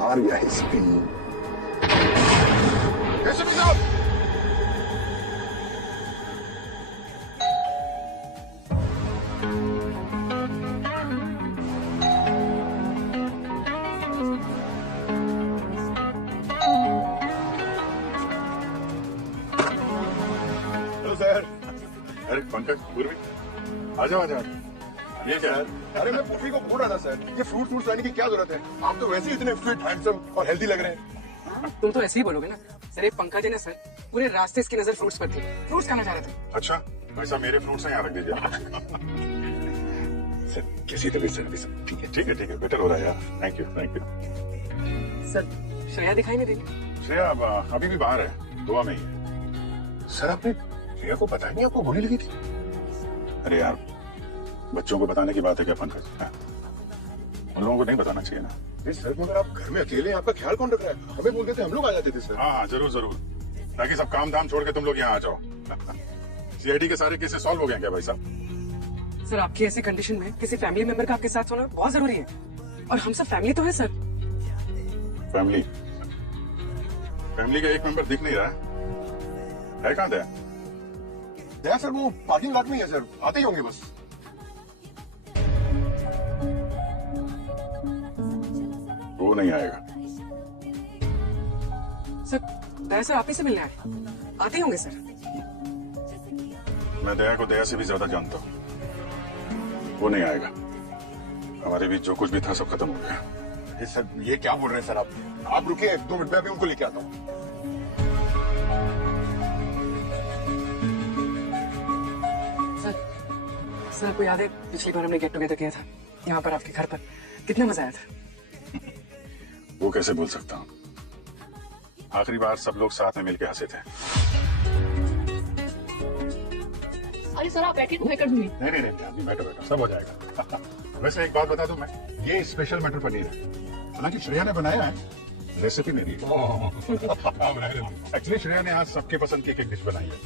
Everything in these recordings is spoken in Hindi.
हार गया है स्पिन। Hello sir. अरे पंकज, पूर्वी, आ जाओ आ जाओ। ये क्या है? अरे मैं पूर्वी को बोल रहा था सर, ये फ्रूट्स लाने की क्या जरूरत है? आप तो वैसे ही इतने फिट, हैंडसम और हेल्दी लग रहे हैं। तुम तो ऐसे ही बोलोगे ना सर। एक पंकज है ना सर, पूरे रास्ते इसकी नजर फ्रूट्स पर थी, फ्रूट्स खाना चाह रहा था। अच्छा, वैसा मेरे फ्रूट्स यहाँ रख दीजिए। सर कैसी तबीयत सर? अभी सब ठीक है? ठीक है ठीक है, बेटर हो रहा है यार। Thank you thank you. Sir Shreya दिखाई नहीं देगी? श्रेया अभी भी बाहर है, दुआ में ही है। सर आपने श्रेया को बताया नहीं आपको गोली लगी थी? अरे यार, बच्चों को बताने की बात है क्या पंकज? हाँ? उन लोगों को नहीं बताना चाहिए ना। नहीं सर, मगर आप घर में अकेले हैं, आपका ख्याल कौन रख रहा है? हमें बोलते थे, हम लोग आ जाते थे सर। हाँ हाँ, जरूर जरूर, ताकि सब काम धाम छोड़ के तुम लोग यहाँ आ जाओ। सीआईडी के सारे केसेस सॉल्व हो गए क्या भाई साहब? सर आपकी ऐसी कंडीशन में किसी फैमिली मेंबर का आपके साथ होना बहुत जरूरी है, और हम सब फैमिली तो है सर। फैमिली का एक मेंबर दिख नहीं रहा है कहाँ है? दया सर वो पार्किंग लॉट में ही है सर, आते ही होंगे बस। वो नहीं आएगा। सर दया सर आप ही से मिलने आए, आते ही होंगे सर। मैं दया को दया से भी ज्यादा जानता हूँ, वो नहीं आएगा। हमारे बीच जो कुछ भी था सब खत्म हो गया। ये सर ये क्या बोल रहे हैं सर आप रुकिए 2 मिनट में अभी उनको लेके आता हूँ। सर आपको याद है पिछली बार हमने गेट टुगेदर किया था यहाँ पर आपके घर पर, कितना मजा आया था? वो कैसे भूल सकता हूँ? आखिरी बार सब लोग साथ में मिलके हंसे थे। अरे सर आप बैठिए, मैं कर दूंगी। नहीं नहीं नहीं, अभी बैठो बैठो, सब हो जाएगा। वैसे एक बात बता दूं मैं, ये स्पेशल मटर पनीर है, हालांकि श्रेया ने बनाया है, रेसिपी मेरी है। एक्चुअली श्रेया ने आज सबके पसंद की एक डिश बनाई है।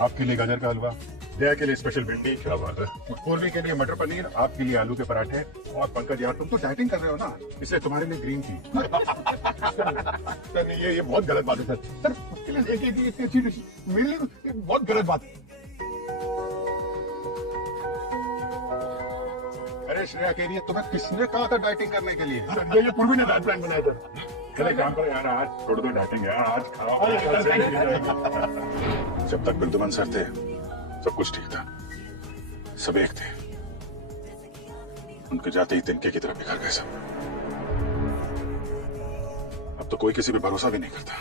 आपके लिए गाजर का हलवा, दया के लिए स्पेशल भिंडी, क्या बात है, पूर्वी के लिए मटर पनीर, आपके लिए आलू के पराठे, और पंकज यार तुम तो डाइटिंग कर रहे हो ना, इसलिए तुम्हारे लिए ग्रीन टी। सर ये बहुत गलत बात है सर। सर उसके लिए एक इतनी अच्छी डिश मेरे लिए ये बहुत गलत बात है। अरे श्रेया कह रही है तुम्हें किसने कहा था डाइटिंग करने के लिए? ये पूर्वी ने डाइट प्लान बनाया था। चले काम करो यार, आज छोड़ दो डाइटिंग यार, आज खाओ। जब तक बिंदुमन सर थे सब कुछ ठीक था, सब एक थे। उनके जाते ही तिनके की तरफ बिखर गए सब। अब तो कोई किसी पे भरोसा भी नहीं करता।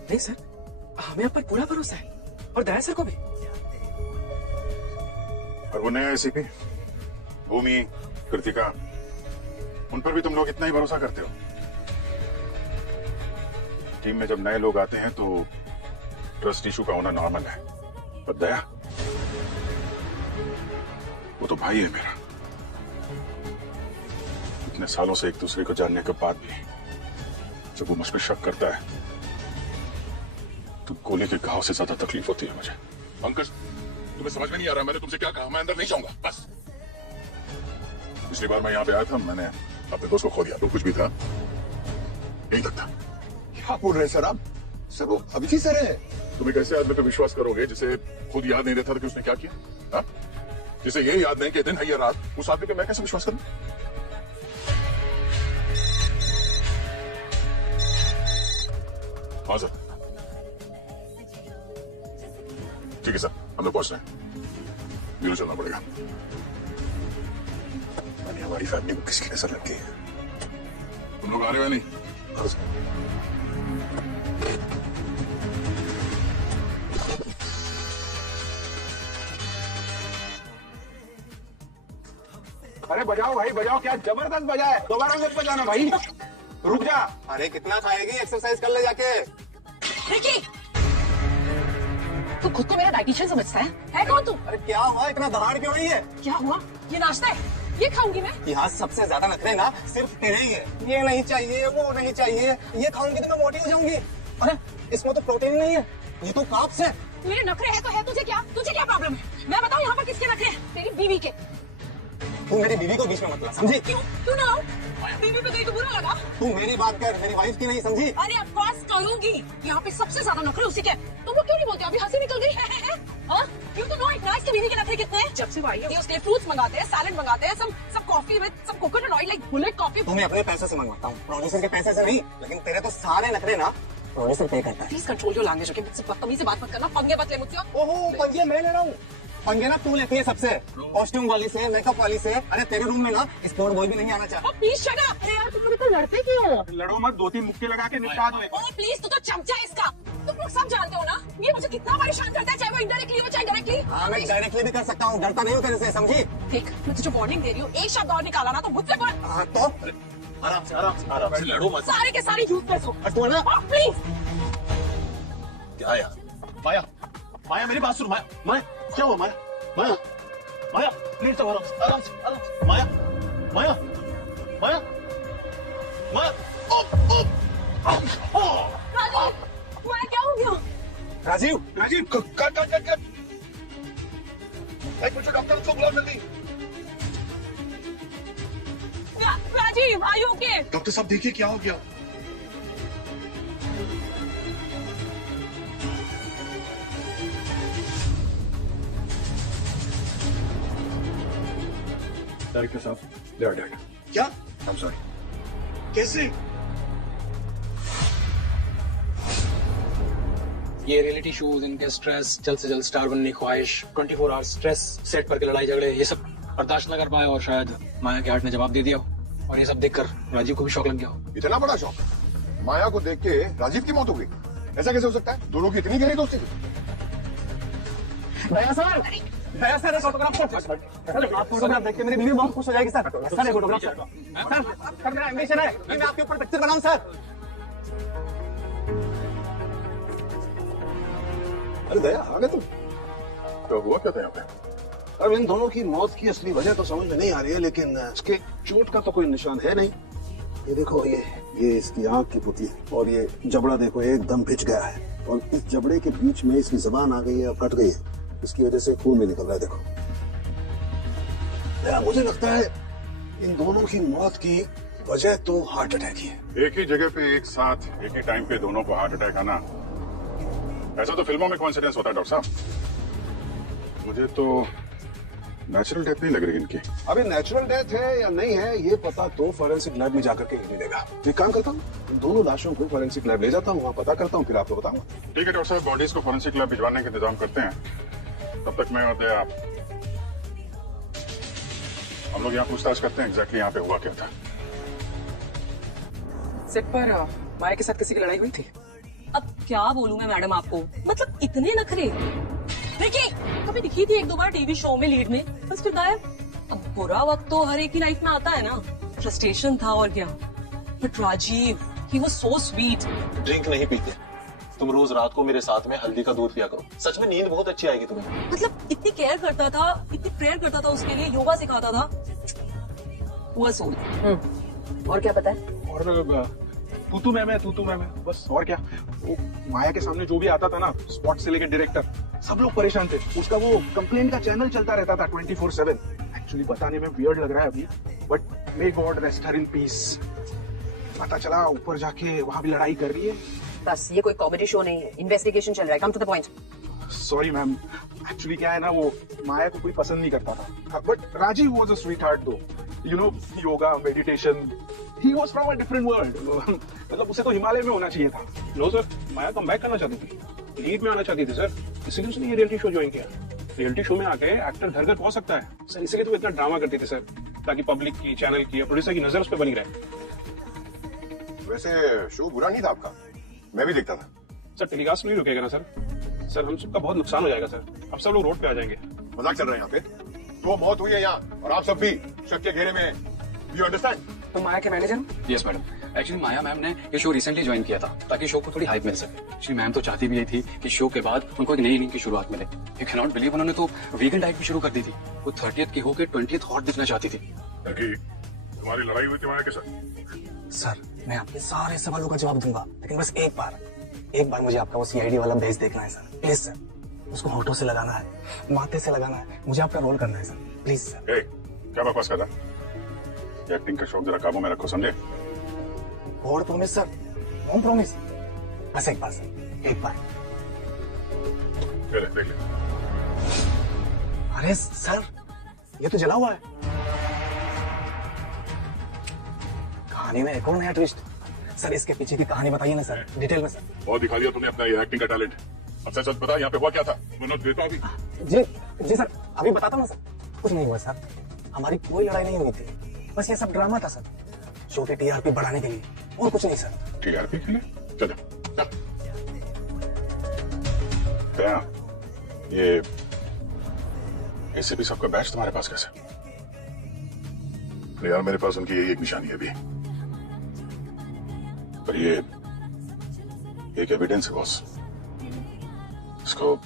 नहीं सर, हमें आप पर पूरा भरोसा है, और दया सर को भी। और वो नया एसीपी भूमि, कृतिका, उन पर भी तुम लोग इतना ही भरोसा करते हो? टीम में जब नए लोग आते हैं तो ट्रस्ट इशू का होना नॉर्मल है, पर दया, वो तो भाई है मेरा। इतने सालों से एक दूसरे को जानने के बाद भी जब वो मुझ पर शक करता है तो गोली के घाव से ज्यादा तकलीफ होती है मुझे। पंकज, तुम्हें समझ में नहीं आ रहा मैंने तुमसे क्या कहा? मैं अंदर नहीं जाऊंगा बस। पिछली बार मैं यहाँ पे आया था, मैंने अपने दोस्त को खो दिया, तो कुछ भी था यही तक था। क्या बोल रहे हैं सर आप? सर वो अभिजीत सर है। तुम एक ऐसे आदमी पे विश्वास करोगे जिसे खुद याद नहीं रहता था कि उसने क्या किया? हा? जिसे ये याद नहीं कि दिन है या रात, उस आदमी पे मैं कैसे विश्वास करूं? हाँ सर, ठीक है सर, हम लोग पहुंच रहे हैं। ब्यूरो चलना पड़ेगा। हमारी फैमिली को किसकी नजर लग गई है? तुम लोग आ रहे हो या नहीं? अरे बजाओ भाई बजाओ, क्या जबरदस्त बजा है, दोबारा मत बजाना भाई, रुक जा। अरे कितना खाएगी, एक्सरसाइज कर ले जाके। रिकी, तू खुद को मेरा डाइटिशियन समझता है कौन तू? अरे क्या हुआ, इतना दहाड़ क्यों रही है? क्या हुआ? ये नाश्ता है, ये खाऊंगी मैं। यहाँ सबसे ज्यादा नखरे ना सिर्फ तेरे ही है। ये नहीं चाहिए, वो नहीं चाहिए, ये खाऊंगी तो मैं मोटी हो जाऊंगी। अरे इसमें तो प्रोटीन नहीं है, ये तो कार्ब्स है। मेरे नखरे है तो है, तुझे क्या प्रॉब्लम है? मैं बताऊँ यहाँ पर किसके नखरे हैं? तेरी बीवी के। तू मेरी बीवी को बीच में मत ला, समझी? क्यों ना लाऊं? बीवी पे गई तो बुरा लगा? तू मेरी बात कर, मेरी वाइफ की नहीं, समझी? अरे ऑफ कोर्स करूंगी। यहाँ पे सबसे ज्यादा नखरे उसी के। तुम लोग क्यों नहीं बोलते? अभी हंसी निकल गई है? यू तो नो इट ना, इसके बीवी के नखरे कितने हैं? जब से आई है उसके लिए फ्रूट्स मंगाते हैं, सैलेड मंगाते हैं, सब कॉफी विद सब coconut oil like bullet coffee. तुम्हें अपने पैसे से मंगवाता हूँ, प्रोड्यूसर के पैसे से नहीं। लेकिन तेरे तो सारे नखरे ना प्रोड्यूसर पे करता है। Please control your language, okay? मुझसे बदतमीजी से बात मत करना, पंगे मत ले मुझसे। ओहो, पंगे मैं ले रहा हूँ। पंगे ना तू लेती है सबसे, कॉस्ट्यूम वाली से, मेकअप वाली से। अरे तेरे रूम में ना स्पोर्ट बॉय भी नहीं आना चाहिए। Please shut up. अरे यार तुम लोग तो लड़ते क्यों हो? लड़ो मत, 2-3 मुक्के लगा के निपटा दो। ओह प्लीज, तू तो चमचा है इसका। तुम लोग सब जानते हो ना ये मुझे कितना परेशान करता है, चाहे वो इनडायरेक्टली हो चाहे डायरेक्टली। हाँ, मैं डायरेक्टली भी कर सकता हूँ, डरता नहीं हूँ तेरे से, समझी? देख मैं तुझे वार्निंग दे रही हूँ, एक शब्द और निकाला ना तो मुझसे बोल। हाँ तो आराम से लड़ो मत। सारे के सारे यूजलेस हो। तू ना प्लीज। क्या यार? माया, माया मेरी बात सुन। माया, माया क्या हुआ? माया, माया, माया प्लीज तो आराम से, आराम से, आराम से। माया, माया, माया, माया। राजीव, मैं क्या हो गया? राजीव, राजीव कर। एक मिनट, डॉक्टर को बुलाओ जल्दी। Rajiv, are you okay? Doctor साहब देखिए क्या हो गया। डायरेक्टर साहब, डायरेक्टर, क्या? I am sorry. कैसे? ये रियलिटी शोज, इनके स्ट्रेस, जल्द से जल्द स्टार बनने की ख्वाहिश, 24 आवर्स स्ट्रेस, सेट पर के लड़ाई झगड़े, ये सब बर्दाश्त न कर पाए और शायद माया के हार्ट ने जवाब दे दिया हो। और ये सब देखकर राजीव को भी शौक लग गया हो। इतना बड़ा शौक? माया को देख के राजीव की मौत हो गई? ऐसा कैसे हो सकता है? दोनों की इतनी गहरी दोस्ती थी। दया सर फोटोग्राफ देख के मेरी बीवी बहुत खुश हो जाएगी सर। सर फोटोग्राफ सर मेरा एम्बिशन है कि मैं आपके ऊपर पिक्चर बनाऊं सर। अरे दया, आ गए तुम? तो हुआ क्या था यहाँ पे? अब इन दोनों की मौत की असली वजह तो समझ में नहीं आ रही है, लेकिन इसके चोट का तो कोई निशान है नहीं। ये देखो, ये इसकी आंख की पुती है और ये जबड़ा देखो एकदम भिज गया है और इस जबड़े के बीच में इसकी जबान आ गई है और कट गई है। इसकी वजह से खून भी निकल रहा है। देखो यार, मुझे लगता है इन दोनों की मौत की वजह तो हार्ट अटैक ही है। एक ही जगह पे एक साथ एक ही टाइम पे दोनों को हार्ट अटैक आना, ऐसा तो फिल्मों में कॉन्सिडेंस होता है डॉक्टर साहब। मुझे तो नेचुरल डेथ नहीं लग रही इनकी। अभी नेचुरल डेथ है या नहीं है ये पता तो फोरेंसिक लैब में जाकर के ही मिलेगा। एक काम करता हूँ, इन दोनों लाशों को फोरेंसिक लैब ले जाता हूँ, वहाँ पता करता हूँ, फिर आपको बताऊंगा। ठीक है डॉक्टर साहब, बॉडीज को फोरेंसिक लैब भिजवाने का इंतजाम करते हैं। तब तक मैं और दया हम लोग यहाँ पूछताछ करते हैं एग्जैक्टली यहाँ पे हुआ क्या था। सेट पर माया के साथ किसी की लड़ाई हुई थी? अब क्या बोलूं मैं मैडम आपको, मतलब इतने नखरे। देखिए कभी दिखी थी 1-2 बार टीवी शो में लीड में, बस फिर गायब। अब बुरा वक्त तो हर एक की लाइफ में आता है ना, फ्रस्ट्रेशन था और क्या। But Rajiv, he was so sweet. Drink नहीं पीते तुम, रोज रात को मेरे साथ में हल्दी का दूध पिया करो, सच में नींद बहुत अच्छी आएगी तुम्हें। मतलब इतनी केयर करता था, इतनी प्रेयर करता था उसके लिए, योगा सिखाता था। वो सोल। और क्या पता है? और तू मैम है बस। और क्या, वो माया के सामने जो भी आता था ना, स्पॉट से लेकर डायरेक्टर, सब लोग परेशान थे। उसका वो कंप्लेंट का चैनल चलता रहता था 24/7। एक्चुअली बताने में वियर्ड लग रहा है अभी, but may God rest her in peace. पता चला ऊपर जाके वहां भी लड़ाई कर रही है। बस ये कोई कॉमेडी शो नहीं है, इन्वेस्टिगेशन चल रहा है, come to the point. Sorry ma'am, actually क्या है ना, वो माया को कोई पसंद नहीं करता था, but Rajiv was a sweetheart though. You know, yoga, meditation, he was from a different world. मतलब उसे तो हिमालय में होना चाहिए था। No sir, Maya come back करना चाहती थी, लीड में आना चाहती थी सर, इसलिए उसने ये रियलिटी शो ज्वाइन किया। रियलिटी शो में आके एक्टर घर घर पहुंच सकता है सर, इसलिए तो इतना ड्रामा करती थी सर, ताकि पब्लिक की, चैनल की, प्रोड्यूसर की नजर उस पर बनी रहे। वैसे शो बुरा नहीं था आपका, मैं भी देखता था। सर टेलीकास्ट नहीं रुकेगा ना सर? सर हम सबका बहुत नुकसान हो जाएगा सर, अब सब लोग रोड पे आ जाएंगे। मजाक चल रहा है यहाँ पे? तो मौत हुई है यहाँ और आप सब भी शक के घेरे में। You understand? तो माया के मैनेजर? यस मैडम, एक्चुअली माया मैम ने ये शो रिसेंटली ज्वाइन किया था ताकि शो को थोड़ी हाइप मिल सके। एक्चुअली मैम तो चाहती भी ये थी कि शो के बाद उनको एक नई इनिंग की शुरुआत मिले। यू कैन नॉट बिलीव, उन्होंने तो वीगन डाइट भी शुरू कर दी थी। वो 30th की होकर 20th हॉट दिखना चाहती थी। तुम्हारी लड़ाई हुई थी माया के साथ? सर मैं आपके सारे सवालों का जवाब दूंगा, लेकिन बस एक बार मुझे आपका वो CID वाला भेज देखना है सर, प्लीज सर। उसको होठों से लगाना है, माथे से लगाना है, मुझे आपका रोल करना है सर, प्लीज सर। क्या बकवास कर रहा? ये एक्टिंग का शौक जरा काबू में रखो, समझे? God promise sir, home promise. बस एक बार सर, एक बार। देख ले। अरे सर, ये तो जला हुआ है। कहानी में एक और नया ट्विस्ट। सर इसके पीछे की कहानी बताइए ना सर, डिटेल में सर। बहुत दिखा दिया तूने अपना ये एक्टिंग का टैलेंट। अब सच सच बता, यहाँ पे हुआ क्या था? मनोज देता अभी। जी सर, अभी बताता हूँ ना सर। कुछ नहीं हुआ सर, हमारी कोई लड़ाई नहीं हुई थी, बस ये सब ड्रामा था सर, शो के टीआरपी बढ़ाने के लिए, और कुछ नहीं सर। टीआरपी के लिए? चलो दया, ये भी सबका बैच तुम्हारे पास कैसे? यार मेरे पास उनकी यही एक निशानी है अभी, पर ये एक एविडेंस है बॉस। इसको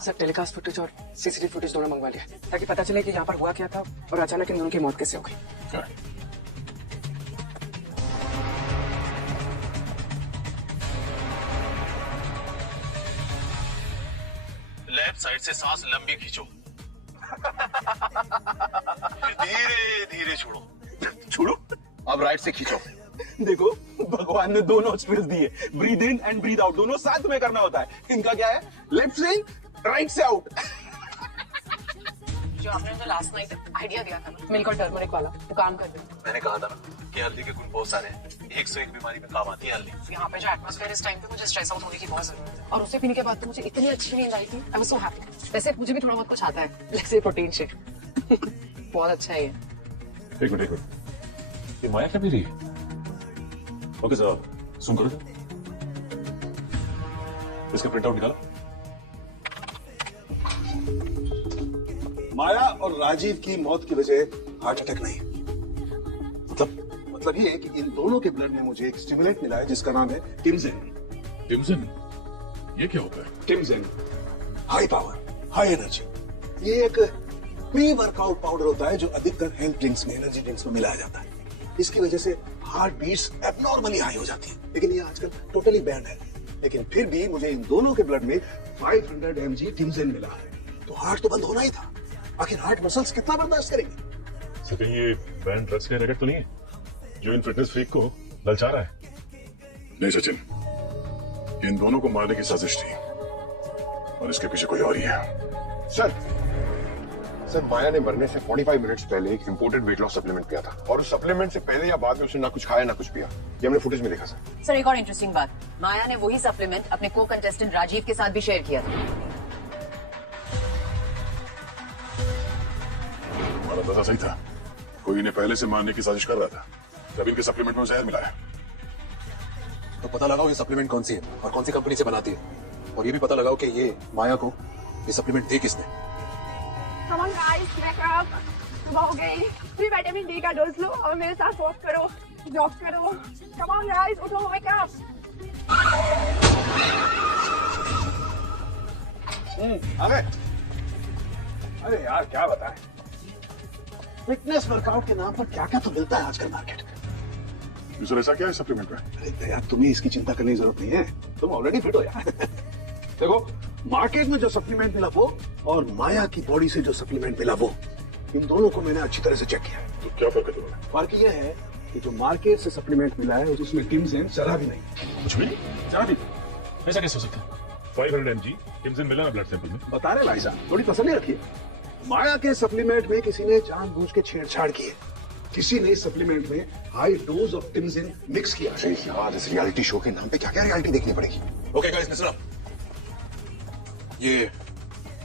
सर टेलीकास्ट फुटेज और सीसीटीवी फुटेज दोनों मंगवा लिया, ताकि पता चले कि यहाँ पर हुआ क्या था और अचानक इन दोनों की मौत कैसे हो गई। लेफ्ट साइड से सांस लंबी खींचो, फिर धीरे धीरे छोड़ो। अब राइट से खींचो। देखो, भगवान ने दो नॉस्ट्रिल्स दिए, breathe in and breathe out, दोनों साथ में करना होता है। इनका क्या है? लेफ्ट से इन, राइट से आउट। जो आपने जो लास्ट नाइट आइडिया दिया था ना, मिल्क और टर्मरिक वाला, वो काम कर रहा है। मैंने कहा था ना कि हल्दी के गुण बहुत सारे हैं, 101 बीमारी में काम आती है हल्दी। यहाँ पे जो एटमॉस्फेयर इस टाइम पे, मुझे स्ट्रेस आउट होने की बहुत जरूरत है, और उसे पीने के बाद तो मुझे इतनी अच्छी नींद आई थी। I was so happy. वैसे मुझे भी थोड़ा बहुत कुछ आता है, जैसे प्रोटीन शेक। बहुत अच्छा है ये। एक मिनट, ये माया क्या पी रही है? ओके सर, सुन करो, इसका प्रिंट आउट निकाला। माया और राजीव की मौत की वजह हार्ट अटैक नहीं, मतलब ये है कि इन दोनों के ब्लड में मुझे एक स्टिमुलेंट मिला है जिसका नाम है टिमजेन। टिमजेन? ये क्या होता है? टिमजेन हाई पावर, हाई एनर्जी। ये एक प्री वर्कआउट पाउडर होता है जो अधिकतर हेल्थ ड्रिंक्स में, एनर्जी ड्रिंक्स में मिलाया जाता है। इसकी वजह से हार्ट बीट्स एबनॉर्मली हाई हो जाती है, लेकिन ये आजकल टोटली बैन है। लेकिन फिर भी मुझे इन दोनों के ब्लड में 500 mg टिमजेन मिला है, तो हार्ट तो बंद होना ही था। आखिर हार्ट मसल्स कितना बर्दाश्त करेंगे? सचिन, ये बैंड ड्रग्स का रैकेट तो नहीं है जो इन फिटनेस फ्रीक को ललचा रहा है? नहीं सचिन, इन दोनों को मारने की साजिश थी और इसके पीछे कोई और ही है। सर माया ने मरने से 45 मिनट्स पहले एक इंपोर्टेड वेट लॉस सप्लीमेंट पिया था, और उस सप्लीमेंट से पहले या बाद में उसने ना कुछ खाया ना कुछ पिया। ये हमने फुटेज में देखा सर। सर एक और इंटरेस्टिंग बात, माया ने वही सप्लीमेंट अपने को कंटेस्टेंट राजीव के साथ भी शेयर किया था। हमारा अंदाजा सही था, कोई इन्हें पहले से मारने की साजिश कर रहा था, तभी इनके सप्लीमेंट में जहर मिलाया। तो पता लगाओ ये सप्लीमेंट कौन सी है और कौन सी कंपनी से बनाती है, और ये भी पता लगाओ कि ये माया को ये सप्लीमेंट दी किसने। Come on guys, wake up. सुबह हो गई, प्री विटामिन डी का डोज लो और मेरे साथ वॉक करो, जॉग करो। Come on guys, उठो, wake up. अरे यार क्या बताएं, फिटनेस वर्कआउट के नाम पर क्या क्या तो मिलता है आजकल मार्केट में। सर ऐसा क्या है सप्लीमेंट में? अरे यार तुम्हें इसकी चिंता करने की जरूरत नहीं है, तुम ऑलरेडी फिट हो यार। देखो, मार्केट में जो सप्लीमेंट मिला वो और माया की बॉडी से जो सप्लीमेंट मिला वो, इन दोनों को मैंने अच्छी तरह से चेक किया है। तो क्या फर्क है दोनों? फर्क ये है कि जो मार्केट से सप्लीमेंट मिला है उसमें टिमजेन जरा भी नहीं। कुछ भी? जरा भी? ऐसा कैसे हो सकता है? 500 mg टिमजेन मिला ना ब्लड सैंपल में। बता रहे भाई साहब, थोड़ी तसल्ली रखिए। माया के सप्लीमेंट में किसी ने जानबूझ के छेड़छाड़ की है, किसी ने सप्लीमेंट में हाई डोज ऑफ टिमजेन मिक्स किया। अरे यार, इस रियलिटी शो के नाम पे क्या क्या रियलिटी देखनी पड़ेगी। Okay guys, listen up. ये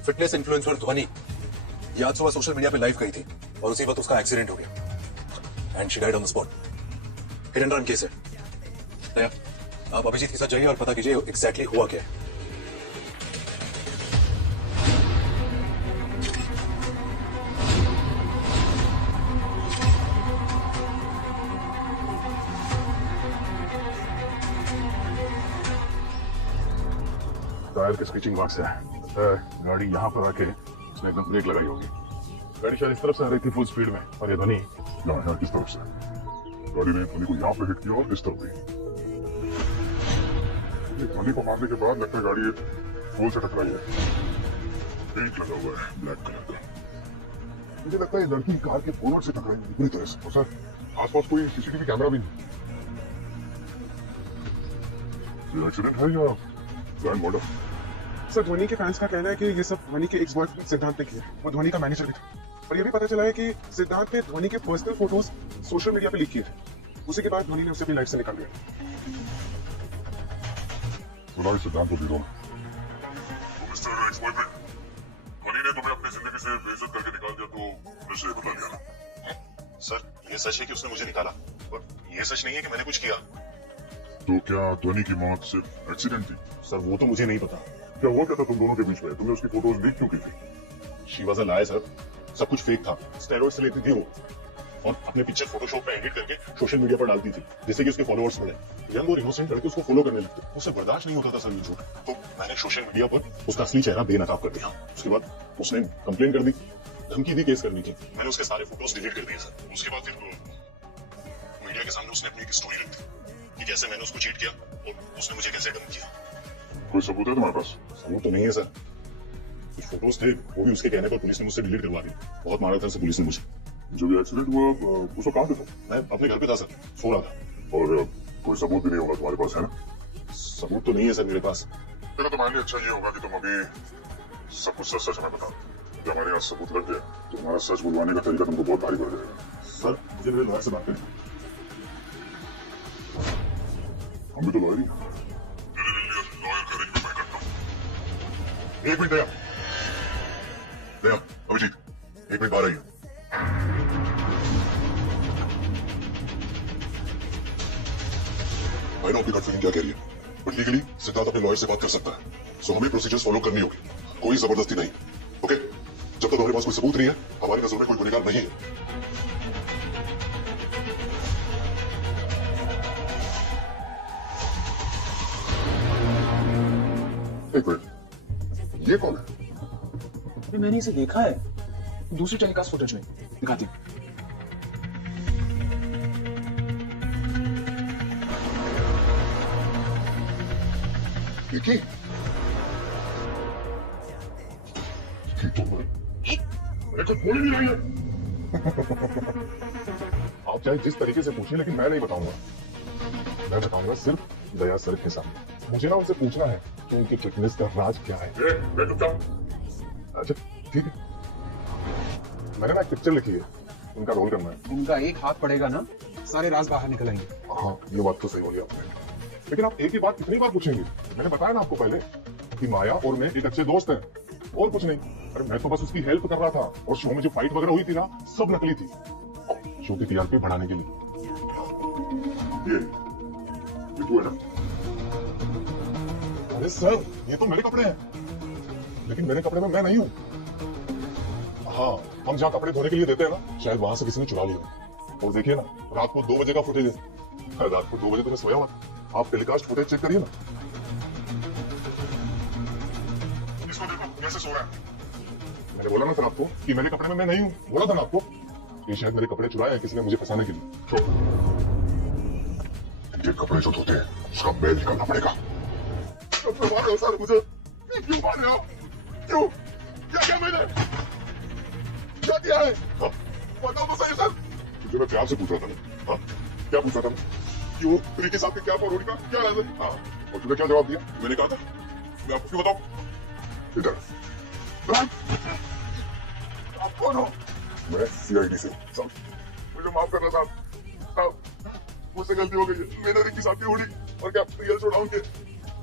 फिटनेस इन्फ्लुएंसर ध्वनि ये आज सुबह सोशल मीडिया पे लाइव गई थी और उसी वक्त उसका एक्सीडेंट हो गया and she died on the spot. Hit and run case है। दया, आप अभिजीत के साथ जाइए और पता कीजिए एग्जैक्टली हुआ क्या है। टायर के स्केचिंग मार्क्स है, गाड़ी यहाँ पर आके उसने एकदम ब्रेक लगाई होगी। गाड़ी शायद इस तरफ से आ रही थी फुल स्पीड में, और ये ध्वनि यहाँ इस तरफ से। गाड़ी ने ध्वनि को यहाँ पे हिट किया और इस तरफ भी। ध्वनि को मारने के बाद लगता है गाड़ी एक पोल से टकराई है। पेंट लगा हुआ है ब्लैक कलर का। मुझे लगता है लड़की कार के बोनट से टकराई पूरी तरह से। और सर आसपास कोई सीसीटीवी कैमरा भी नहीं। ये एक्सीडेंट है या ग्रैंड मर्डर? सर धोनी के फैंस का कहना है कि ये सब धोनी के एक्स बॉयफ्रेंड सिद्धांत ने किया। वो धोनी का मैनेजर भी था। और ये भी पता चला है कि सिद्धांत ने धोनी के पर्सनल फोटोज सोशल मीडिया पे लीक किए थे। उसी के बाद धोनी ने उसे अपनी लाइफ से निकाल दिया। सुना सिद्धांत को zero mister ex boyfriend, Dhoni ने तुम्हें अपनी जिंदगी से बेइज्जत करके निकाल दिया तो मुझे बता लिया ना। सर ये सच है कि उसने मुझे निकाला, और ये सच नहीं है कि मैंने कुछ किया। तो क्या धोनी की मौत सिर्फ एक्सीडेंट थी? सर वो तो मुझे नहीं पता। क्या हुआ क्या था तुम दोनों के बीच में? तुमने उसकी फोटोज लीक क्यों की थी? She was a liar sir, सब कुछ फेक था। स्टेरॉइड्स लेती थी वो, और अपने पिक्चर फोटोशॉप पे एडिट करके सोशल मीडिया पर डालती थी, जिससे कि उसके फॉलोअर्स बढ़े। यंग और इनोसेंट लड़के उसको फॉलो करने लगते। उसे बर्दाश्त नहीं होता था सर ये झूठ। तो मैंने सोशल मीडिया पर उसका असली चेहरा बेनकाब कर दिया। उसके बाद उसने कंप्लेन कर दी, धमकी दी केस करने की। मैंने उसके सारे फोटोज डिलीट कर दिए सर। उसके बाद फिर मीडिया के सामने उसने अपनी एक स्टोरी रख दी कि कैसे मैंने उसको चीट किया और उसने मुझे कैसे डम किया। कोई सबूत है तुम्हारे पास? सबूत तो नहीं है सर, कुछ फोटोज थे, वो भी उसके कहने पर पुलिस ने मुझसे डिलीट करवा दी। बहुत मारा था सर पुलिस ने मुझे। जब ये एक्सीडेंट हुआ उस वक्त कहाँ पे था? मैं अपने घर पे था सर, सो रहा था। और कोई सबूत भी नहीं होगा तुम्हारे पास, है ना? सबूत तो नहीं है सर मेरे पास। देखो तुम्हारे लिए अच्छा ये होगा कि तुम अभी सब कुछ सच सच हमें बताओ। जब हमारे यहाँ सबूत लग गया तो तुम्हारा सच बुलवाने का तरीका तुमको बहुत भारी पड़ जाएगा। सर मुझे मेरे लॉयर से बात करें। हम भी तो लॉयर ही हैं। लॉयर का अरेंजमेंट मैं करता हूँ। एक मिनट दया, दया, अभिजीत, एक मिनट बाहर आइए। आई नो आपकी गट फीलिंग क्या कह रही है, बट लीगली सिद्धार्थ अपने लॉयर से बात कर सकता है। सो हमें प्रोसीजर्स फॉलो करनी होगी, कोई जबरदस्ती नहीं। ओके, जब तक हमारे पास कोई सबूत नहीं है, हमारी नजर में कोई गुनहगार नहीं है। एक मिनट, ये कौन है? मैंने इसे देखा है दूसरी टेलीकास्ट फुटेज में। दिखाती हूँ। विकी, मेरे को बोल नहीं रही है। आप चाहे जिस तरीके से पूछिए, लेकिन मैं नहीं बताऊंगा। मैं बताऊंगा सिर्फ दया सर के सामने। मुझे ना उनसे पूछना है कि उनकी फिटनेस का राज क्या है। अच्छा ठीक है, मैंने ना एक पिक्चर लिखी है, उनका रोल करना है। उनका एक हाथ पड़ेगा ना, सारे राज बाहर निकल आएंगे। हाँ ये बात तो सही बोली आपने, लेकिन आप एक ही बात कितनी बार पूछेंगे? मैंने बताया ना आपको पहले कि माया और मैं एक अच्छे दोस्त हैं, और कुछ नहीं। अरे मैं तो बस उसकी हेल्प कर रहा था, और शो में जो फाइट वगैरह हुई थी ना, सब नकली थी, शो की टीआरपी बढ़ाने के लिए। ये तू है ना? अरे सर ये तो मेरे कपड़े हैं, लेकिन मेरे कपड़े में मैं नहीं हूँ। हाँ, हम जहाँ कपड़े धोने के लिए देते हैं ना, शायद वहां से किसी ने चुरा लिया। और देखिए ना, रात को 2 बजे का फुटेज है। रात को 2 बजे तो मैं सोया हुआ था। आप टेलीकास्ट फुटेज चेक करिए ना। इसको देखो कैसे सो रहा है। मैंने बोला ना सर आपको कि मेरे कपड़े में मैं नहीं हूँ। बोला था ना आपको, ये शायद मेरे कपड़े चुराए हैं किसी ने मुझे फंसाने के लिए। ये कपड़े जो धोते हैं उसका मैल निकालना पड़ेगा। क्यों मार रहे हो सर मुझे? क्यों मार रहे हो? क्यों? क्या क्या मैंने क्या किया है? बताओ तो सही सर। तुझे मैं प्यार से पूछ रहा था ना। हाँ, क्या पूछ रहा था कि वो रिकी साहब के क्या रोटी का क्या राज है? हाँ, और तूने क्या जवाब दिया? मैंने कहा था मैं आपको क्यों बताऊं? इधर आप कौन हो? मैं सीआईडी से। मुझे माफ करना साहब, मुझसे गलती हो गई है। मैंने रिकी साहब की होली और क्या रियल शो डाउन के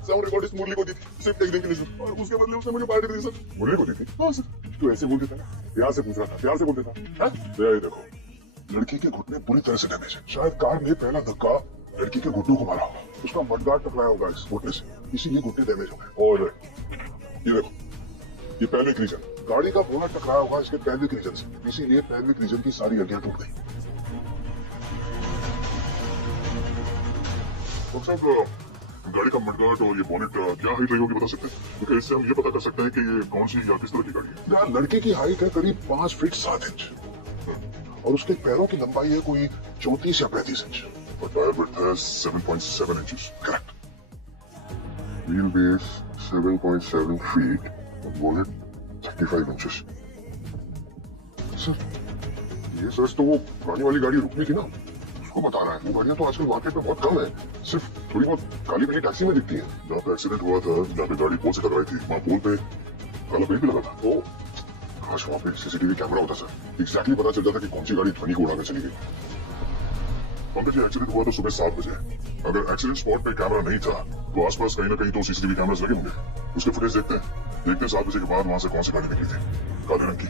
साउंड रिकॉर्डिंग मुरली को दी थी सिर्फ एक दिन के लिए सर, और उसके बदले उसने मुझे पार्टी दी सर। मुरली को दी थी? हाँ सर। तू ऐसे बोल देता ना, प्यार से पूछ रहा था, प्यार से बोल देता। ये देखो, लड़की के घुटने पूरी तरह से डैमेज है। शायद कार ने पहला धक्का लड़की के घुटनों को मारा होगा, उसका मडगार्ड टकराया होगा इस घुटने से, इसीलिए घुटने डैमेज हो गए। और ये देखो, ये पेल्विक रीजन, गाड़ी का बोनट टकराया होगा इसके पेल्विक रीजन से, इसीलिए पेल्विक रीजन की सारी हड्डियां टूट गई। डॉक्टर साहब, गाड़ी का मडगार्ड और ये बोनेट क्या हाइट रही होगी बता सकते हैं? क्योंकि इससे हम ये पता कर सकते हैं कि ये कौन सी या किस तरह की गाड़ी है। यार लड़के की हाइट है करीब 5 फीट 7 इंच, और उसके पैरों की लंबाई है कोई 34 या 35 इंच, और टायर विड्थ है 7.7 inches. Correct. Wheel base 7.7 feet, bonnet 35 inches. Sir, ये सच तो वो पुरानी वाली गाड़ी रुकनी थी ना, उसको बता रहा है। वो गाड़ियां तो आजकल मार्केट में बहुत कम है, सिर्फ थोड़ी बहुत काली पीली टैक्सी में दिखती है। जहाँ पे एक्सीडेंट हुआ था, जहाँ पे गाड़ी पोल से टकराई थी, वहाँ पोल पे काला पेंट भी लगा था। तो काश वहाँ पे सीसीटीवी कैमरा होता सर, एग्जैक्टली पता चल जाता कि कौन सी गाड़ी ध्वनि को उड़ाकर चली गई। पंकज जी, एक्सीडेंट हुआ था सुबह 7 बजे। अगर एक्सीडेंट स्पॉट पे कैमरा नहीं था तो आसपास कहीं ना कहीं तो सीसीटीवी कैमरास लगे होंगे। उसके फुटेज देखते हैं 7 बजे के बाद वहां से कौन सी गाड़ी निकली थी काले रंग की।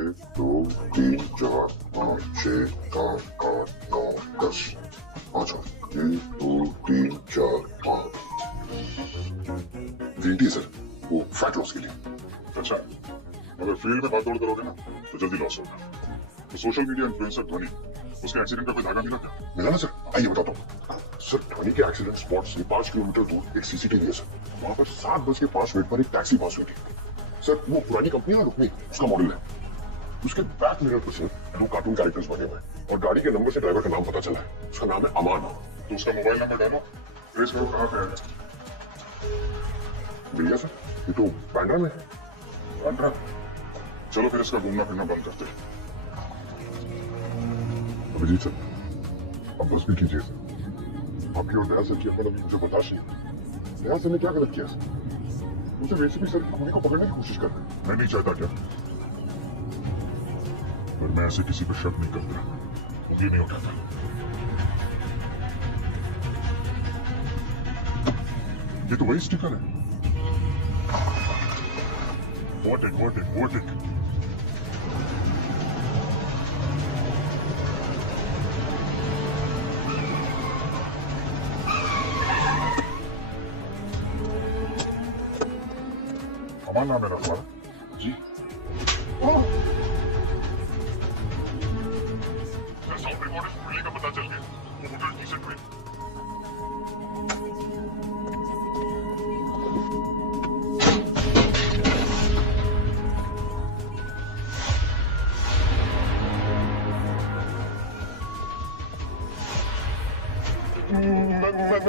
1 2 3 4 5 6 7 8 9 10। अच्छा, 1 2 3 4 5 ग्रीन टी सर, वो फैट लॉस के लिए। अच्छा, अगर फील्ड में भागदौड़ करोगे ना तो जल्दी लॉस होगा। तो सोशल मीडिया इन्फ्लुएंसर ध्वनि, उसके एक्सीडेंट का कोई धागा मिला क्या? मिला ना सर, आइए बताता हूँ। सर, ध्वनि के एक्सीडेंट स्पॉट से 5 किलोमीटर दूर एक सीसीटीवी है सर। वहां पर 7:05 पर एक टैक्सी पास हुई थी सर। वो पुरानी कंपनी है रुकनी, उसका मॉडल है। उसके बैक मिरर पर सर 2 कार्टून कैरेक्टर्स बने हुए हैं और गाड़ी के नंबर से ड्राइवर का नाम पता चला है। उसका नाम है अमान। तो उसका मोबाइल नंबर डालो, ट्रेस करो कहाँ पे है। भैया सर, ये तो बैंड्रा में है। बांद्रा? चलो फिर इसका घूमना फिरना बंद करते हैं। अभिजीत सर, अब बस भी कीजिए सर। आपकी और दया सर की अम्मा अभी मुझे बर्दाश्त नहीं। दया सर ने क्या गलत किया सर? मुझे वैसे भी सर खूनी को पकड़ने की कोशिश कर रहे हैं। मैं नहीं चाहता क्या, पर मैं ऐसे किसी पर शक नहीं करता, उंगली नहीं उठाता। ये तो वही स्टिकर है। What it? अमान नाम है ना तुम्हारा? जी। साउंड रिकॉर्डिंग खुलने का पता चल गया। वो होटल डीसेंट में।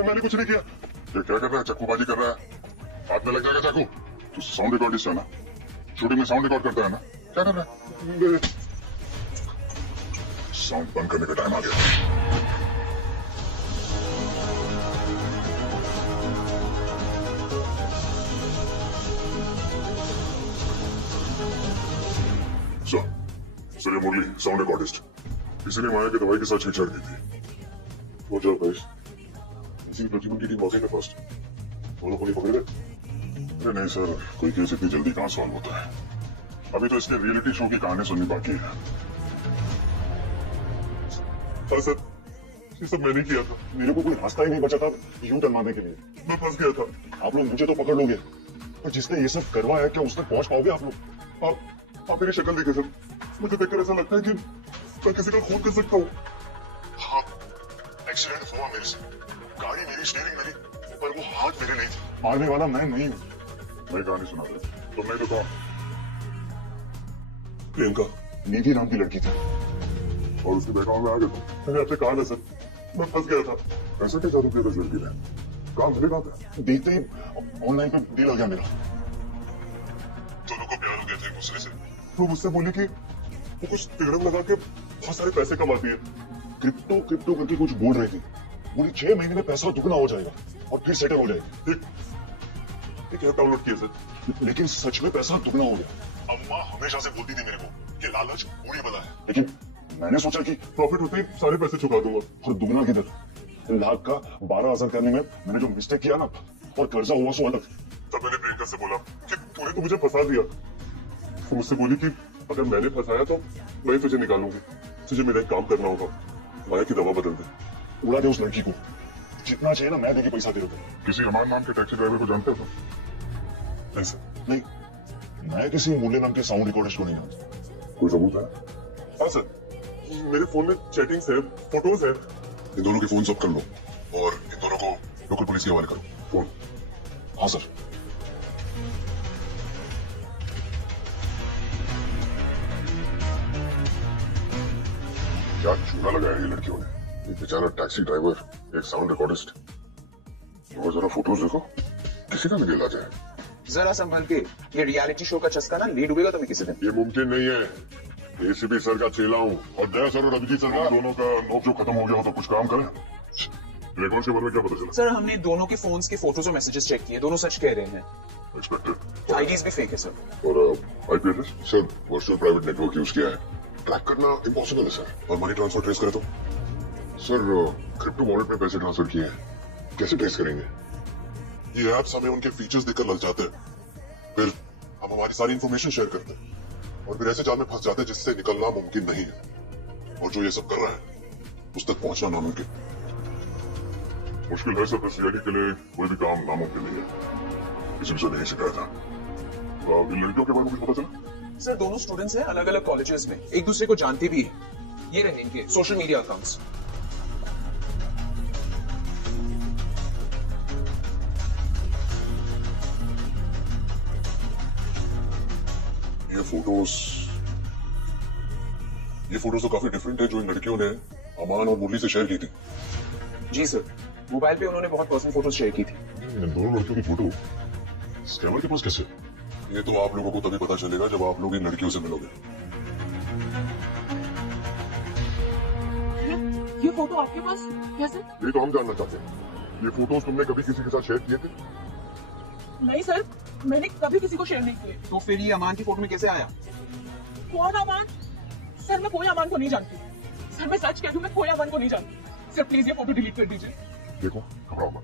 मैंने कुछ नहीं किया। ये क्या कर रहा है? चाकूबाजी कर रहा है, हाथ में लग जाएगा चाकू। तो साउंड रिकॉर्डिस्ट है ना, शूटिंग में साउंड रिकॉर्ड करता है ना, क्या कर रहा है? साउंड बंद करने का टाइम आ गया। सर, ये मुरली साउंड रिकॉर्डिस्ट, इसीलिए माया की दवाई के साथ छेड़छाड़ की थी। वो जो भाई इसी प्रतिबंध की टीम मौके में फर्स्ट दोनों को नहीं पकड़े गए। अरे नहीं सर, कोई केस इतनी जल्दी कहां सॉल्व होता है। अभी तो इसके रियलिटी शो की कहानी सुननी बाकी है। सर, ये सब मैंने किया था। मेरे को कोई रास्ता ही नहीं बचा था यूं टर्न मारने के लिए। मैं फंस गया था। आप लोग मुझे तो पकड़ लोगे, पर जिसने ये सब करवाया क्या उस तक पहुंच पाओगे आप लोग? आप मेरी शक्ल देखे सर, मुझे देखकर ऐसा लगता है कि मैं किसी का खून कर सकता हूँ। हाँ, एक्सीडेंट हुआ मेरे से, गाड़ी मेरी, स्टीयरिंग मेरी, पर वो हाथ मेरे नहीं थे। मारने वाला मैं नहीं हूँ। मैं कहानी सुना रहा, तो मैं तो कहा प्रियंका निधि नाम की लड़की थी और उसके बैकग्राउंड में आ गया। मैंने आपसे कहा ना सर, मैं फंस गया था। ऐसा क्या जादू किया था इस लड़की ने? काम मिले कहाँ पे? देखते ही ऑनलाइन पे डील आ गया मेरा। दोनों को प्यार हो गया था एक दूसरे से। तो मुझसे बोली कि वो कुछ तिगड़म लगा के बहुत सारे पैसे कमाती है। क्रिप्टो करके कुछ बोल रही थी। बोली 6 महीने में पैसा दुगना हो जाएगा और फिर सेटल हो जाएगी। एक ऐप डाउनलोड किया सर, लेकिन सच में पैसा दुगना हो गया। अम्मा हमेशा से बोलती थी मेरे को कि लालच बुरी बला है, लेकिन मैंने सोचा कि प्रॉफिट होते ही सारे पैसे चुका दूंगा। और दुगना किधर? लाख का 12,000 करने में मैंने जो मिस्टेक किया ना, और कर्जा हुआ सो अलग। तब मैंने प्रियंका से बोला कि तूने तो मुझे फंसा दिया। तो मुझसे बोली कि अगर मैंने फंसाया तो मैं तुझे निकालूंगी, तुझे मेरा एक काम करना होगा, माया की दवा बदल दे। उड़ा दे उस लड़की को, जितना चाहिए ना मैं देके पैसा दे दूंगा। किसी अमान नाम के टैक्सी ड्राइवर को जानते हो? नहीं सर, नहीं, मैं किसी मूल्य नाम के साउंड रिकॉर्डिस्ट को नहीं जानता। कोई सबूत है? हाँ सर, मेरे फोन में चैटिंग्स है, फोटोज है। इन दोनों के फोन सब कर लो और इन दोनों को लोकल पुलिस के हवाले करो। फोन? हाँ सर। क्या चूना लगाया ये लड़कियों ने। एक बेचारा टैक्सी ड्राइवर, एक साउंड रिकॉर्डिस्ट। और जरा फोटोज देखो, किसी का भी दिल आ जाए। जरा संभल के, ये रियलिटी शो का चस्का ना लीड हुएगा तुम्हें किसी दिन। ये मुमकिन नहीं है। एसीपी सर का चेला हूँ और दया सर और अभिजीत सर का दोनों का नोक जो खत्म हो गया हो तो कुछ काम करें। रेकॉर्ड के बारे में क्या पता चला? सर हमने दोनों के फोन्स के फोटोज और मैसेजेस चेक किए, दोनों सच कह रहे हैं। एक्सपेक्टेड। आईडीज भी फेक है सर। और IP address sir virtual private network use किया है, ट्रैक करना इम्पॉसिबल है सर। और मनी ट्रांसफर ट्रेस करे तो सर क्रिप्टो वॉलेट में पैसे ट्रांसफर किए हैं, कैसे ट्रेस करेंगे? ये ऐप्स हमें उनके फीचर्स देखकर लग जाते हैं, फिर हम हमारी सारी इंफॉर्मेशन शेयर करते हैं और फिर ऐसे जाल में फंस जाते हैं जिससे निकलना मुमकिन नहीं है। और जो ये सब कर रहा है उस तक पहुंचना नामुमकिन। मुश्किल है सर, सीआईडी के लिए कोई भी काम नामुमकिन नहीं है, किसी से नहीं सिखाया था। इन लड़कियों के बारे में कुछ पता चला? सर दोनों स्टूडेंट्स हैं अलग अलग कॉलेजेस में, एक दूसरे को जानते भी हैं। ये रहे इनके सोशल मीडिया अकाउंट्स। ये फोटोज तो काफी डिफरेंट है जो इन लड़कियों ने अमान और मुरली से शेयर की थी। जी सर, मोबाइल पे उन्होंने बहुत पर्सनल फोटोज शेयर की थी। इन दोनों लड़कियों की फोटो स्कैमर के पास कैसे? ये तो आप लोगों को तभी पता चलेगा जब आप लोग इन लड़कियों से मिलोगे। ये फोटो आपके पास कैसे? ये तो हम जानना चाहते हैं। ये फोटोज तुमने कभी किसी के साथ शेयर किए थे? नहीं सर, मैंने कभी किसी को शेयर नहीं किए। तो फिर ये अमान की फोटो में कैसे आया? कौन अमान? सर मैं कोई अमान को नहीं जानती। सर मैं सच कहती हूँ, मैं कोई अमान को नहीं जानती। सर प्लीज ये फोटो डिलीट कर दीजिए। देखो घबराओ मत,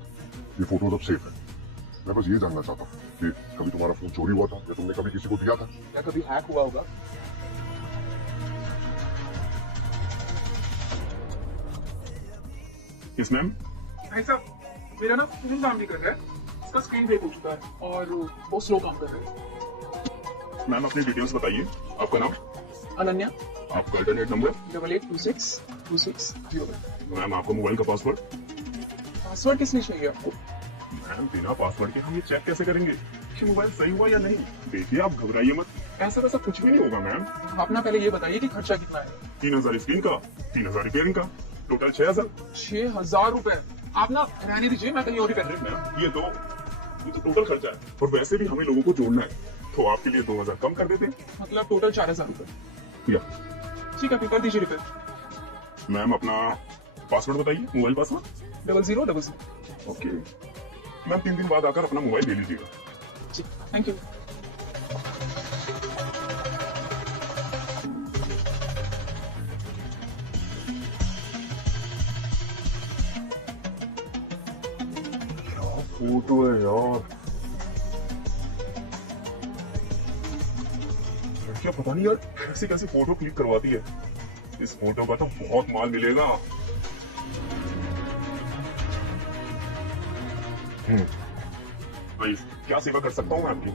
ये फोटोज अब सेफ है। मैं बस ये जानना चाहता हूँ कि कभी तुम्हारा फोन चोरी हुआ था या तुमने कभी किसी को दिया था? क्या कभी हैक हुआ होगा? Yes ma'am. भाई साहब मेरा ना फोन काम नहीं कर रहा है, इसका स्क्रीन ब्रेक हो चुका है और वो स्लो काम कर रहा है। मैम अपनी डिटेल्स बताइए। आपका नाम? अनन्या। आपका इंटरनेट नंबर? 88262601। मैम आपका मोबाइल का पासवर्ड? पासवर्ड किसने चाहिए आपको? मैम बिना पासवर्ड के हम ये चेक कैसे करेंगे कि मोबाइल सही हुआ या नहीं? देखिए आप घबराइए मत, ऐसा वैसा कुछ भी नहीं होगा मैम। आप ना पहले ये बताइए कि खर्चा कितना है? 3000 स्क्रीन का, 3000 रिपेयरिंग का, टोटल 6000। 6000 रुपए? आप ना रहने दीजिए, मैं कहीं और ही कर रही हूँ। मैम ये तो टोटल खर्चा है और वैसे भी हमें लोगों को जोड़ना है तो आपके लिए 2000 कम कर देते। मतलब टोटल 4000 रुपए? या ठीक है, फिर कर दीजिए रिपेयर। मैम अपना पासवर्ड बताइए, मोबाइल पासवर्ड? 0000। ओके मैम 3 दिन बाद आकर अपना मोबाइल ले लीजिएगा। Thank you. फोटो है यार, लड़कियां पता नहीं यार कैसे कैसे फोटो क्लिक करवाती है। इस फोटो का तो बहुत माल मिलेगा। भाई क्या सेवा कर सकता हूँ मैं आपकी?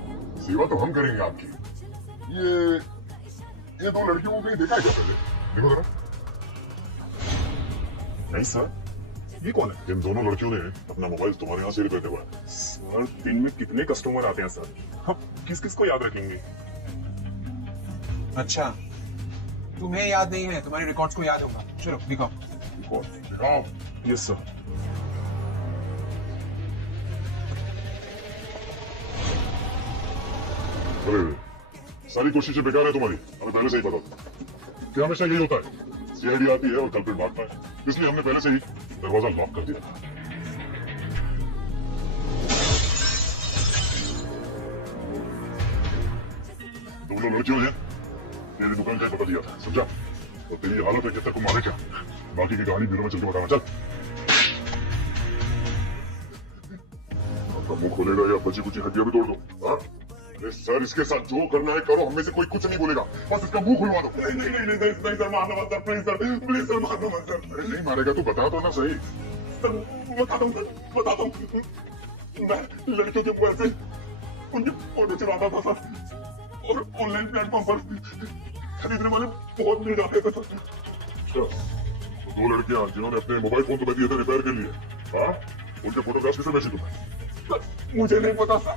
सेवा तो हम करेंगे आपकी। ये दो लड़कियों को कहीं देखा है क्या पहले? देखो जरा। नहीं सर, ये कौन है? इन दोनों लड़कियों ने अपना मोबाइल तुम्हारे यहाँ से रिपेयर करवाया। सर दिन में कितने कस्टमर आते हैं सर, हम किस किस को याद रखेंगे? अच्छा तुम्हें याद नहीं है, तुम्हारे रिकॉर्ड्स को याद होगा। चलो दिखाओ। दिखाओ। Yes sir. अरे सारी कोशिशें बेकार है तुम्हारी, हमें पहले से ही पता था कि हमेशा यही होता है। सीआईडी आती है और कल्प्रिट भागता है, इसलिए हमने पहले से ही दरवाजा लॉक कर दिया। तुम लोग लड़कियों ने तेरी दुकान का ही पकड़ लिया था, समझा? और तेरी ये हालत है कि तक को मारे क्या? बाकी की कहानी ब्यूरो में चल के बताना। चल आपका मुंह खोलेगा या बची कुछ हड्डियां भी तोड़ दो। हाँ अरे सर इसके साथ जो करना है करो, हमें से कोई कुछ नहीं बोलेगा, बस इसका मुंह खुलवा दो। नहीं नहीं नहीं नहीं सर, मारना मत सर, प्लीज सर मारना मत सर। अरे नहीं मारेगा तो बता दो ना सही। सर बताता हूँ सर, बताता हूँ। मैं लड़कियों के मोबाइल से उनके फोटो चुराता था सर, और ऑनलाइन प्लेटफॉर्म पर खरीदने वाले बहुत मिल जाते थे सर। अच्छा तो दो लड़कियां जिन्होंने अपने मोबाइल फोन तुम्हें दिए थे रिपेयर के लिए, हाँ उनके फोटोग्राफ किसे भेजी तुम्हें? मुझे नहीं पता सर,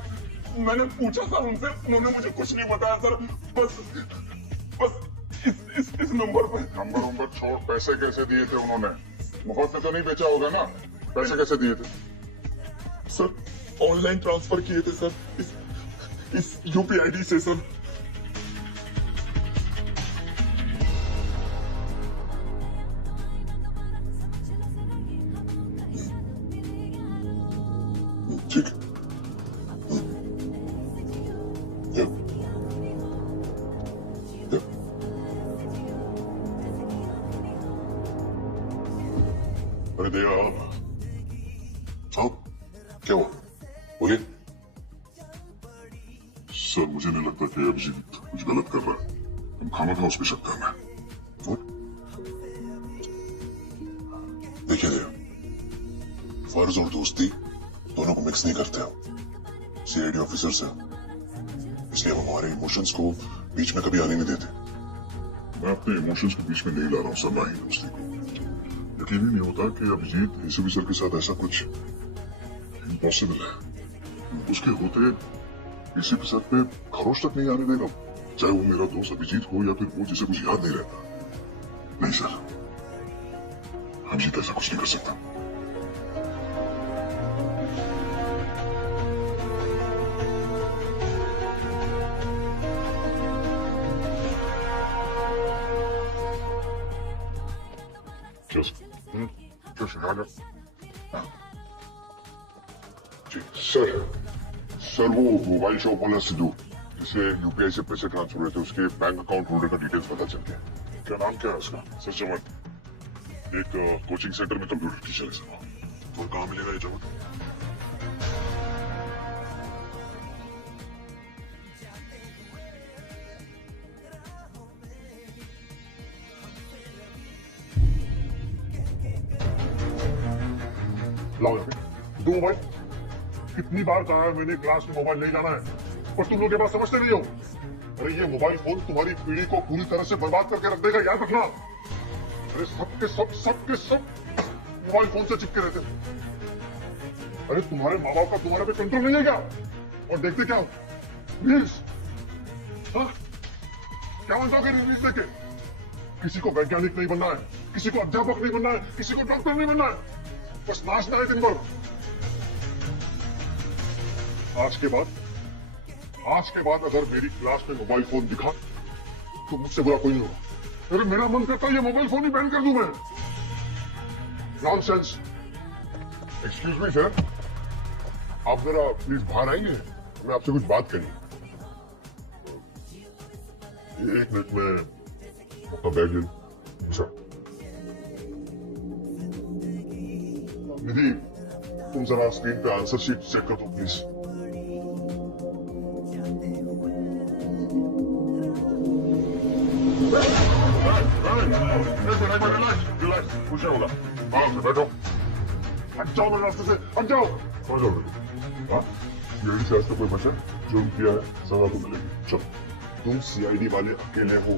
मैंने पूछा सर उनसे, उन्होंने मुझे कुछ नहीं बताया सर। बस इस नंबर पर। नंबर छोड़, पैसे कैसे दिए थे उन्होंने? मुफ्त से तो नहीं बेचा होगा ना? पैसे कैसे दिए थे? सर ऑनलाइन ट्रांसफर किए थे सर, इस यूपीआईडी से सर। अरे दया, हाँ क्या हुआ, बोलिए। सर मुझे नहीं लगता कि अभिजीत कुछ गलत कर रहा है, हम खाना उस पर शक करना है। देखिए दया, फर्ज और दोस्ती दोनों को मिक्स नहीं करते हम, सीआईडी ऑफिसर से, इसलिए हम हमारे इमोशंस को बीच में कभी आने नहीं देते। मैं अपने इमोशंस को बीच में नहीं ला रहा हूँ सर, ना ही दोस्ती को। यकीन ही नहीं होता कि अभिजीत इस ऑफिसर के साथ ऐसा कुछ इम्पॉसिबल है। उसके होते इसी ऑफिसर पे खरोश तक नहीं आने देगा, चाहे वो मेरा दोस्त अभिजीत हो या फिर वो जिसे कुछ याद नहीं रहता। नहीं सर, अभिजीत ऐसा कुछ नहीं कर सकता। सर वो मोबाइल शॉप वाला सिद्धू जिसे यूपीआई से पैसे ट्रांसफर हुए थे, उसके बैंक अकाउंट होल्डर का डिटेल्स पता चल गया। क्या नाम क्या है उसका? सर चमन, एक कोचिंग सेंटर में कंप्यूटर टीचर है सर। तो कहाँ मिलेगा ये चमन? लाओ दो मोबाइल। कितनी बार कहा है मैंने क्लास में मोबाइल नहीं जाना है, पर तुम लोग ये बात समझते नहीं हो। अरे ये मोबाइल फोन तुम्हारी पीढ़ी को पूरी तरह से बर्बाद करके रख देगा, याद रखना। अरे सबके सब मोबाइल फोन से चिपके रहते हैं। अरे तुम्हारे माँ बाप का तुम्हारे पे कंट्रोल नहीं है क्या? और देखते क्या हो रील्स? क्या बनता है रील्स देख के? किसी को वैज्ञानिक नहीं बनना है, किसी को अध्यापक नहीं बनना है, किसी को डॉक्टर नहीं बनना है, बस नाचना है दिन भर। आज के बाद अगर मेरी क्लास में मोबाइल फोन दिखा तो मुझसे बुरा कोई नहीं होगा। अरे मेरा मन करता है ये मोबाइल फोन ही बैन कर दूं मैं। नॉनसेंस। एक्सक्यूज मी सर, आप जरा प्लीज बाहर आएंगे, मैं आपसे कुछ बात करनी। एक मिनट में अपना बैग ले लूं सर। निधि, तुम जरा स्क्रीन पे आंसर शीट चेक कर दो प्लीज। रिलैक्स, कुछ नहीं होगा, आराम से बैठो। हट जाओ मेरे रास्ते से, हट जाओ। कौन जाओ? सीआईडी से आज तक कोई बचा जुर्म किया है, सजा तो मिलेगी। चलो, तुम सीआईडी वाले अकेले हो,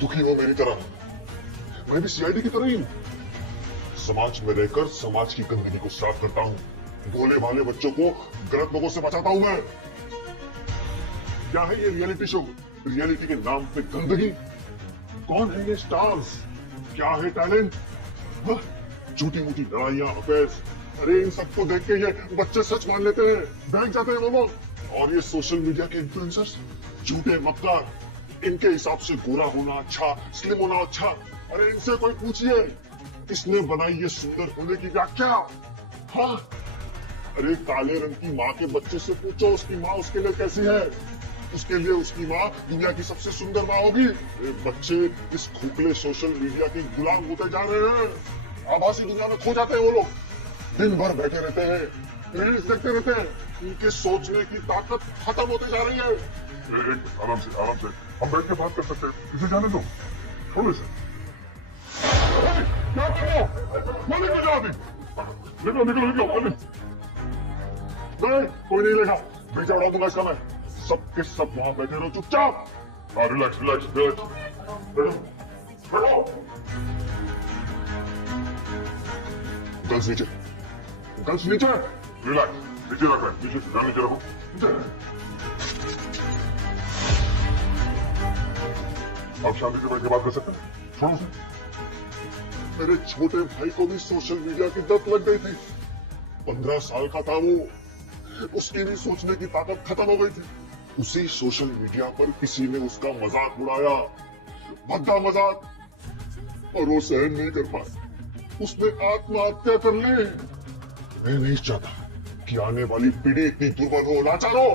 दुखी हो मेरी तरह, मैं भी सीआईडी की तरह ही हूँ। समाज में रहकर समाज की गंदगी को साफ करता हूँ, भोले भाले बच्चों को गलत लोगों से बचाता हूँ मैं। क्या है ये रियलिटी शो? रियलिटी के नाम पे गंदगी। कौन है ये स्टार्स? क्या है टैलेंट? झूठी मूठी लड़ाइयां, अफेयर्स। अरे इन सबको देख के ये बच्चे सच मान लेते हैं, बहक जाते हैं वो लोग। और ये सोशल मीडिया के इन्फ्लुएंसर्स, झूठे मक्कार, इनके हिसाब से गोरा होना अच्छा, स्लिम होना अच्छा। अरे इनसे कोई पूछिए किसने बनाई ये सुंदर होने की व्याख्या? हाँ, अरे काले रंग की माँ के बच्चे से पूछो उसकी माँ उसके लिए कैसी है। उसके लिए उसकी माँ दुनिया की सबसे सुंदर माँ होगी। बच्चे इस खोखले सोशल मीडिया के गुलाम होते जा रहे हैं, आभासी दुनिया में खो जाते हैं वो लोग। दिन भर बैठे रहते हैं, रील्स देखते रहते हैं, उनके सोचने की ताकत खत्म होती जा रही है। आराम से हम बैठ के बात कर सकते हैं, इसे जाने दो, छोड़ो इसे। क्या कर रहे हो? निकलो। नहीं, कोई नहीं लेगा, बेचा उड़ा दूंगा इसका मैं। सबके सब वहां बैठे रहो चुपचाप। रिलैक्स। बैठो। गर्ल्स नीचे। रिलैक्स, नीचे रख रहे, नीचे रखो। आप शांति से बैठ के बात कर सकते हैं, छोड़ो से। मेरे छोटे भाई को भी सोशल मीडिया की लत लग गई थी। 15 साल का था वो, उसकी भी सोचने की ताकत खत्म हो गई थी। उसी सोशल मीडिया पर किसी ने उसका मजाक उड़ाया, भद्दा मजाक, और वो सहन नहीं कर पाया, उसने आत्महत्या कर ली। मैं नहीं चाहता कि आने वाली पीढ़ी इतनी दुर्बल हो, लाचार हो।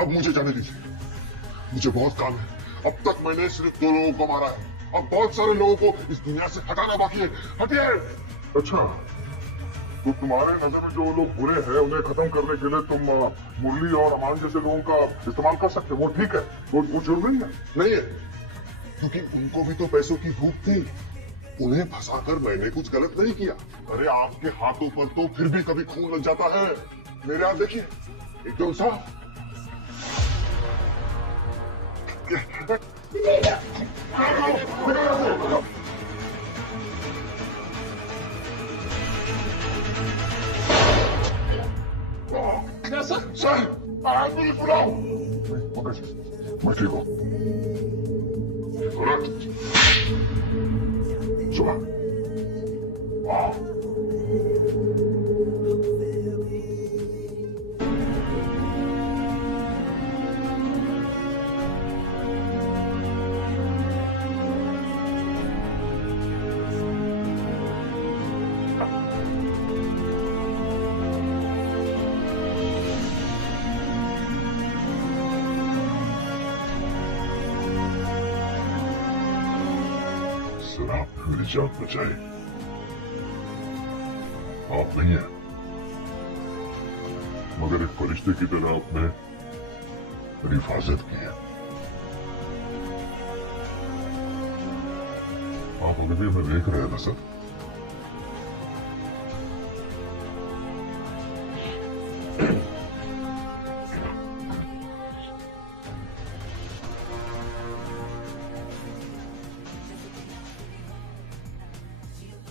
अब मुझे जाने दीजिए, मुझे बहुत काम है। अब तक मैंने सिर्फ 2 लोगों को मारा है, अब बहुत सारे लोगों को इस दुनिया से हटाना बाकी है। हटिए। अच्छा, तो तुम्हारे नजर में जो लोग बुरे हैं उन्हें खत्म करने के लिए तुम मुरली और अमान जैसे लोगों का इस्तेमाल कर सकते हो, वो ठीक है, वो जरूरी है। नहीं है, क्योंकि उनको भी तो पैसों की भूख थी। उन्हें फंसाकर मैंने कुछ गलत नहीं किया। अरे आपके हाथों पर तो फिर भी कभी खून लग जाता है। मेरे हाथ देखिए, एकदम साफ। सर, आदमी बुलाओ। मैं ठीक हूँ। सुबह सर, आपने मेरी जान बचाई। आप नहीं है, मगर एक फरिश्ते की तरह आपने मेरी हिफाजत की है। आप अभी भी हमें देख रहे हैं ना सर?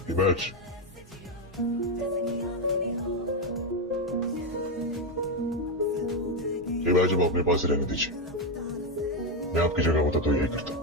हिमांश, हिमांश, अब अपने पास ही रहने दीजिए। मैं आपकी जगह होता तो यही करता।